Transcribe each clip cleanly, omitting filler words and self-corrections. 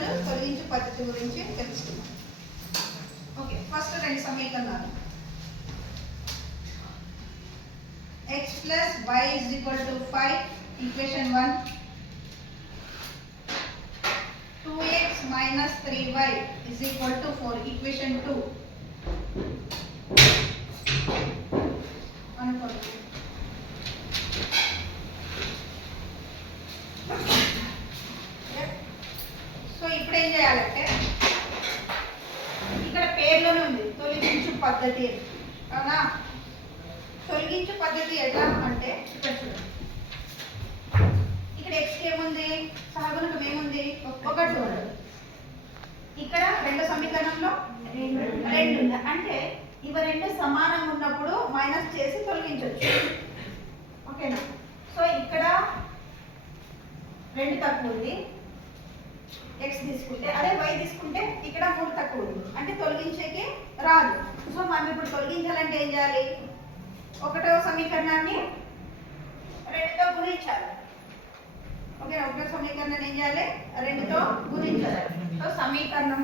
ఈరోజు తొలగించు పద్ధతి గురించి తెలుసుకుందాం. ఓకే, ఫస్ట్ రెండు సమీకరణాలు. x plus y is equal to 5, equation 1. 2x minus 3y is equal to 4, equation 2. అనుకోండి. సో ఇప్పుడు ఏం చేయాలంటే ఇక్కడ పేర్లోనే ఉంది తొలగించు పద్ధతి. అవునా? తొలగించు పద్ధతి ఎలా అంటే ఇక్కడ చూడండి. ఇక్కడ x ఏముంది, సహగుణకం ఏముంది, ఒకటి ఉంది. ఇక్కడ రెండో సమీకరణంలో రెండు ఉంది. అంటే ఇవి రెండు సమానంగా ఉన్నప్పుడు మైనస్ చేసి తొలగించవచ్చు. ఓకేనా? సో ఇక్కడ రెండు తక్కువ ఉంది, x తీసుకుంటే, అదే y తీసుకుంటే ఇక్కడ 3 తక్కువ ఉంది, అంటే తొలగించేకి రాదు. సో మనం ఇప్పుడు తొలగించాలంటే ఏం చేయాలి? ఒకటో సమీకరణాన్ని రెండుతో గుణించాలి. ఓకే, ఒకటో సమీకరణాన్ని ఏం చేయాలి? రెండుతో గుణించాలి. సో సమీకరణం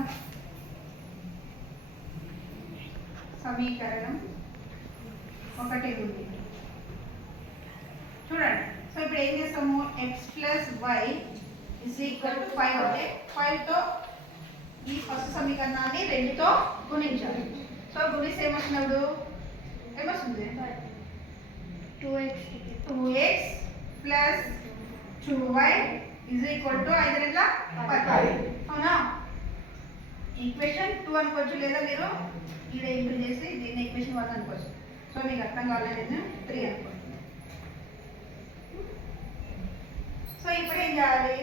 ఒకటి ఉంది. చూడండి. సో ఇప్పుడు ఏం చేస్తాము? x plus why is equal to 5 అంటే 5తో ఈ ఫస్ట్ సమీకరణాన్ని రెండుతో గుణించాలి. సో గుణిస్తే ఏమొచ్చినప్పుడు ఏమొస్తుంది? 2x plus 2y is equal to 5 రెట్ల 10. అవునా? ఈక్వేషన్ 2 అనుకోవచ్చు, లేదా మీరు ఇక్కడ ఇంప్రూవ్ చేసి దీన్ని ఈక్వేషన్ 1 అనుకోవచ్చు. సో మీకు అర్థం కావాలంటే 3 అనుకోవచ్చు. సో ఇప్పుడు ఏం చేయాలి?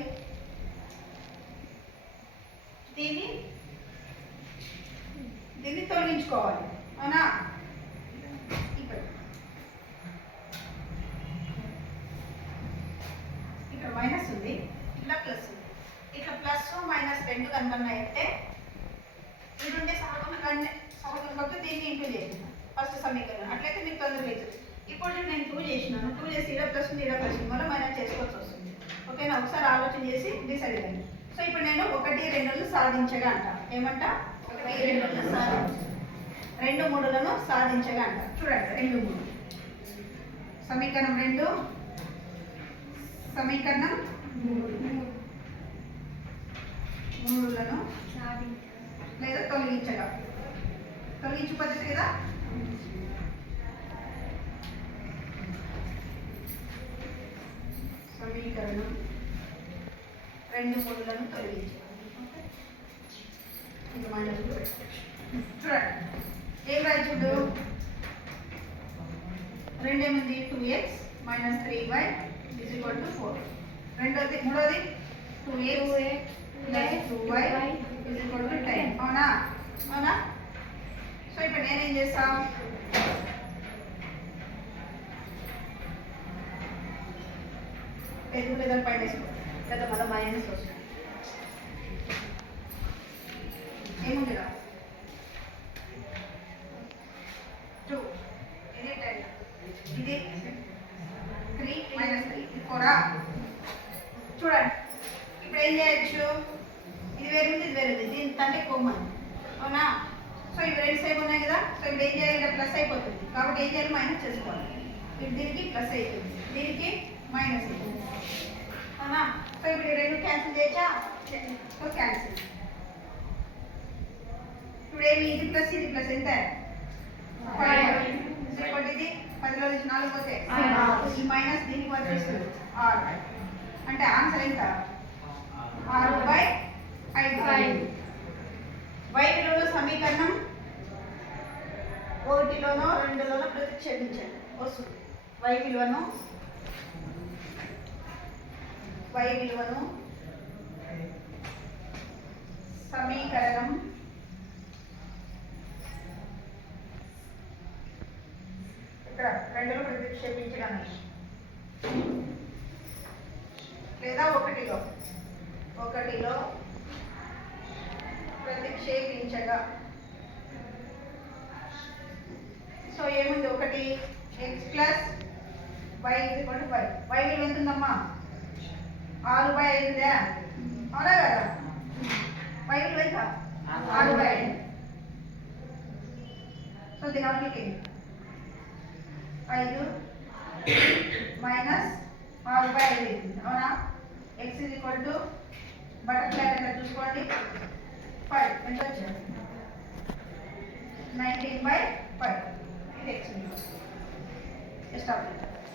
దీన్ని తొలగించుకోవాలి. అవునా? ఇక్కడ మైనస్ ఉంది, ఇలా ప్లస్ ఉంది. ఇక్కడ ప్లస్ మైనస్ రెండు కనుకున్నాయంటే ఇది ఉండే సహగుణకంతో దీన్ని ఇంటూ చేసిన ఫస్ట్ సమీకరణం. అట్లయితే మీకు తొందర లేదు. ఇప్పుడు నేను 2 చేసినాను, 2 చేసి ఇలా ప్లస్ ఉంది, ఇలా ప్లస్ ఉంది, మళ్ళీ మైనస్ చేసుకోవాల్సి వస్తుంది. ఓకేనా? ఒకసారి ఆలోచన చేసి డిసైడ్ అవ్వండి. సో ఇప్పుడు నేను 1, 2 సాధించగా అంట. ఏమంట? 1, 2 సాధించగా, 2, 3లను సాధించగా అంట. చూడండి, 2, 3 సమీకరణం 2 సమీకరణం 3లను లేదా తొలగించగా. తొలగించు పద్ధతి కదా. సమీకరణం 2, 3లను తొలగించాలి. చూడండి, ఏం రాయి చూడు. రెండేముంది? 2x minus 3y is equal to 4. మూడోది 2x plus 2y is equal to 10. అవునా? అవునా? సో ఇప్పుడు నేనేం చేస్తాం? పెద్ద పైన వేసుకో, పెద్ద మళ్ళీ మైనస్ వస్తుంది. ఏముంది రా? 2 ఇది 10, ఇది 3 మైనస్ 3 ఇది 4. చూడండి, ఇప్పుడు ఏం చేయొచ్చు? ఇది వేరుంది, ఇది వేరుంది, దీని తంటే కామన్. అవునా? సో ఇవి రెండు సేమ్ ఉన్నాయి కదా. సో ఇప్పుడు ఏం చేయాలి? ప్లస్ అయిపోతుంది, కాబట్టి ఏం చేయాలి? మైనస్ చేసుకోవాలి. ఇప్పుడు దీనికి ప్లస్ అవుతుంది, దీనికి మైనస్ అవుతుంది. అవునా? సో ఇప్పుడు ఈ రెండు క్యాన్సిల్ చేయొచ్చా? So cancel. ఇప్పుడు ఏమి? ఇది ప్లస్ ఇది ప్లస్ ఎంత? 5. ఇది 10లో నుంచి 4 పోతే ఈ మైనస్ దీనికి వర్తిస్తుంది 6. అంటే ఆన్సర్ ఎంత? 6/5. y విలువలో సమీకరణం 1లోనో 2లోనో ప్రతిక్షేపించండి, వస్తుంది. y విలువను సమీకరణం ఇక్కడ 2లో ప్రతిక్షేపించడానికి, లేదా 1లో ప్రతిక్షేపించగా. సో ఏముంది? 1 x plus y is equal to 5. y విలువ ఎంత ఉందమ్మా? 6/5. అవునా కదా? సో దీని అవుట్లుకి 5 మైనస్ 6/5 అవుతుంది అవునా. x is equal to butterfly కనుక చూసుకోండి 5 ఎంత వచ్చింది 19/5 ఇది x విలువ. జస్ట్ అవుతుంది.